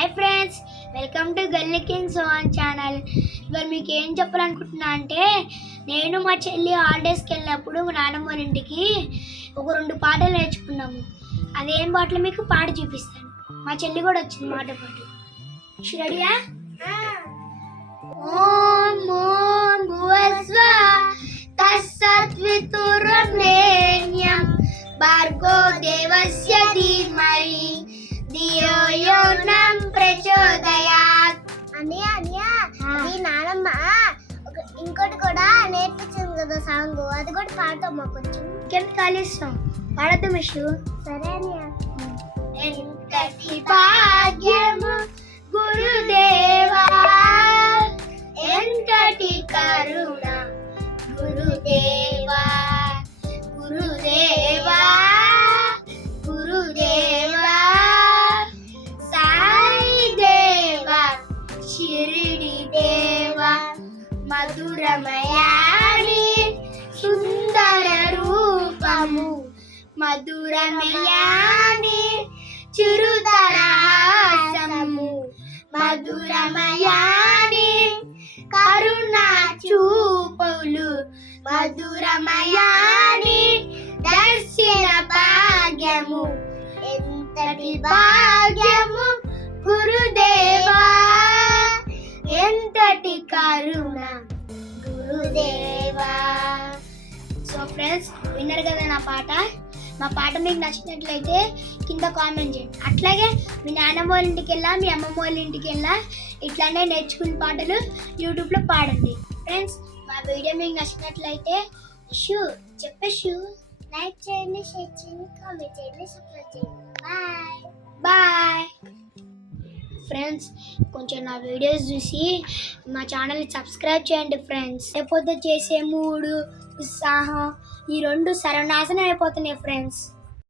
Hi friends welcome to Galli king son channel ఇవాళ మీకు ఏం చెప్పాలనుకుంటున్నా అంటే నేను మా చెల్లి హాలిడేస్కి వెళ్ళినప్పుడు మా నాన్నమ్మ ఇంటికి ఒక రెండు పాటలు నేర్చుకున్నాము. అదేం పాటలు మీకు? పాట చూపిస్తాను. మా చెల్లి కూడా వచ్చింది మాట పాటు. రెడీయా ఓం ఓం భువస్వ తస్సత్వితుర్వరేణ్యం భార్గో దేవస్య ధీమహి. అది కూడా పాడతామా కొంచెం. ఇంకెంత కాలిస్తాం. పాడద్దు మిషు? సరే ఎంతటి భాగ్యము గురుదేవా? ఎంతటి కరుణ గురుదేవా? గురుదేవా? గురుదేవా? సాయి దేవా షిరిడి దేవా మధురమయాని సుందర రూపము మధురమయాని చిరుతరాసము. మధురమయాని కరుణ చూపులు. మధురమయాని దర్శన భాగ్యము. ఎంతటి భాగ్యము గురుదేవా? ఎంతటి కరుణ గురుదేవ? ఫ్రెండ్స్ విన్నారు కదా నా పాట. మా పాట మీకు నచ్చినట్లయితే కింద కామెంట్ చేయండి. అట్లాగే మీ నాన్నమ్మ వాళ్ళ ఇంటికి వెళ్ళా మీ అమ్మమ్మ వాళ్ళ ఇంటికి వెళ్ళా ఇట్లానే నేర్చుకున్న పాటలు యూట్యూబ్లో పాడండి. ఫ్రెండ్స్ మా వీడియో మీకు నచ్చినట్లయితే షూ చెప్పే షూ. లైక్ చేయండి షేర్ చేయండి కామెంట్ చేయండి సబ్స్క్రైబ్ చేయండి. బాయ్ బాయ్ ఫ్రెండ్స్ కొంచెం నా వీడియోస్ చూసి మా ఛానల్ని సబ్స్క్రైబ్ చేయండి ఫ్రెండ్స్ లేకపోతే చేసే మూడు ఉత్సాహం ఈ రెండు సర్వనాశనం అయిపోతున్నాయి ఫ్రెండ్స్